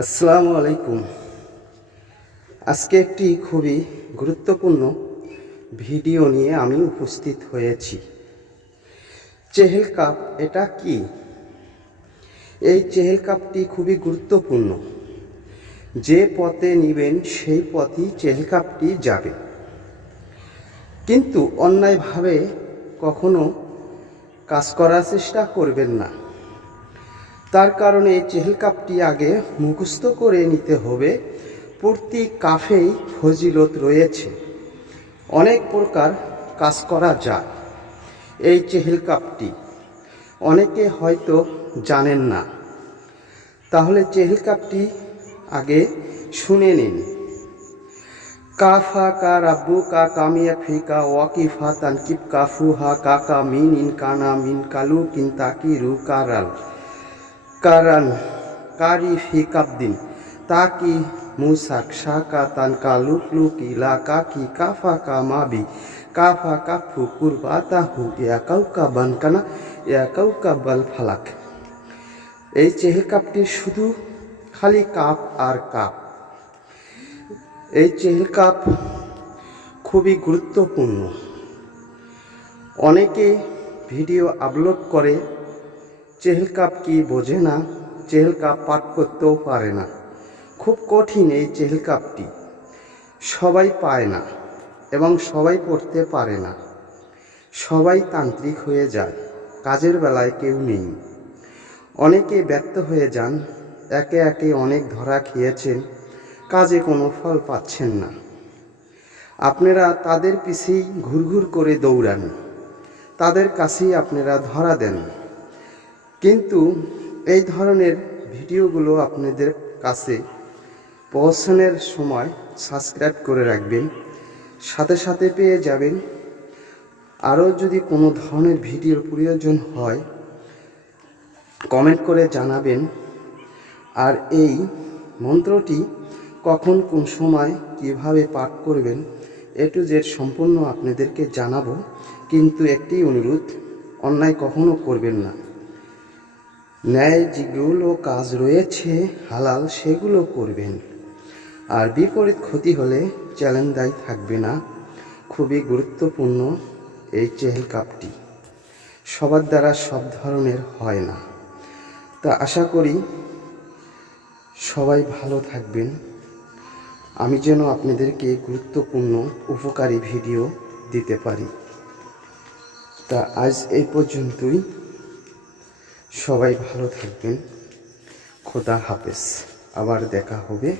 আসসালামু আলাইকুম। আজকে একটি খুবই গুরুত্বপূর্ণ ভিডিও নিয়ে আমি উপস্থিত হয়েছি। চেহেল কাপ এটা কি? এই চেহেল কাপটি খুবই গুরুত্বপূর্ণ। যে পথে নিবেন সেই পথেই চেহেল কাপটি যাবে। কিন্তু অন্যায়ভাবে কখনো কাজ করার চেষ্টা করবেন না। তার কারণে এই চেহেল কাপটি আগে মুখস্থ করে নিতে হবে। প্রতি কাফেই ফজিলত রয়েছে। অনেক প্রকার কাজ করা যায় এই চেহেল কাপটি অনেকে হয়তো জানেন না। তাহলে চেহেল কাপটি আগে শুনে নিন। কাফা কা রাব্বু কা কামিয়া ফিকা ওয়াকিফা তানকিব কাফু হা কাকা মিন ইন কানা মিন কালু কিন তাকি রু কারাল কারান, কারি ফি কাবদিন তাকি মুসাক, শাকা তান কালুক লুকি লা, কাকি কাফা কা মাবি, কাফা কাফু কুরবা তাহু কাউকা বানকানা ইয়া কাউকা বাল ফালাক। এই চেহেল কাপটি শুধু খালি কাপ আর কাপ। এই চেহেল কাপ খুবই গুরুত্বপূর্ণ। অনেকে ভিডিও আপলোড করে চেহেল কাপ কি বোঝে না চেহেল কাপ পাঠ করতেও পারে না খুব কঠিন এই চেহেল কাপটি সবাই পায় না এবং সবাই পড়তে পারে না সবাই তান্ত্রিক হয়ে যায় কাজের বেলায় কেউ নেই অনেকে ব্যর্থ হয়ে যান একে একে অনেক ধরা খেয়েছেন কাজে কোনো ফল পাচ্ছেন না আপনারা তাদের পিছেই ঘুরঘুর করে দৌড়ান তাদের কাছেই আপনারা ধরা দেন কিন্তু এই ধরনের ভিডিওগুলো আপনাদের কাছে পৌঁছানোর সময় সাবস্ক্রাইব করে রাখবেন। সাথে সাথে পেয়ে যাবেন। আরও যদি কোনো ধরনের ভিডিওর প্রয়োজন হয়, কমেন্ট করে জানাবেন। আর এই মন্ত্রটি কখন, কোন সময়, কীভাবে পাঠ করবেন, এ টু জেড সম্পূর্ণ আপনাদেরকে জানাব। কিন্তু একটি অনুরোধ, অন্যায় কখনো করবেন না। ন্যায় যেগুলো কাজ রয়েছে, হালাল সেগুলো করবেন। আর বিপরীত ক্ষতি হলে চ্যালেঞ্জ দায়ী থাকবে না। খুবই গুরুত্বপূর্ণ এই চেহেল কাপটি। সবার দ্বারা সব ধরনের হয় না। তা আশা করি সবাই ভালো থাকবেন। আমি যেন আপনাদেরকে গুরুত্বপূর্ণ, উপকারী ভিডিও দিতে পারি। তা আজ এই পর্যন্তই। সবাই ভালো থাকবেন। খোদা হাফেজ। আবার দেখা হবে।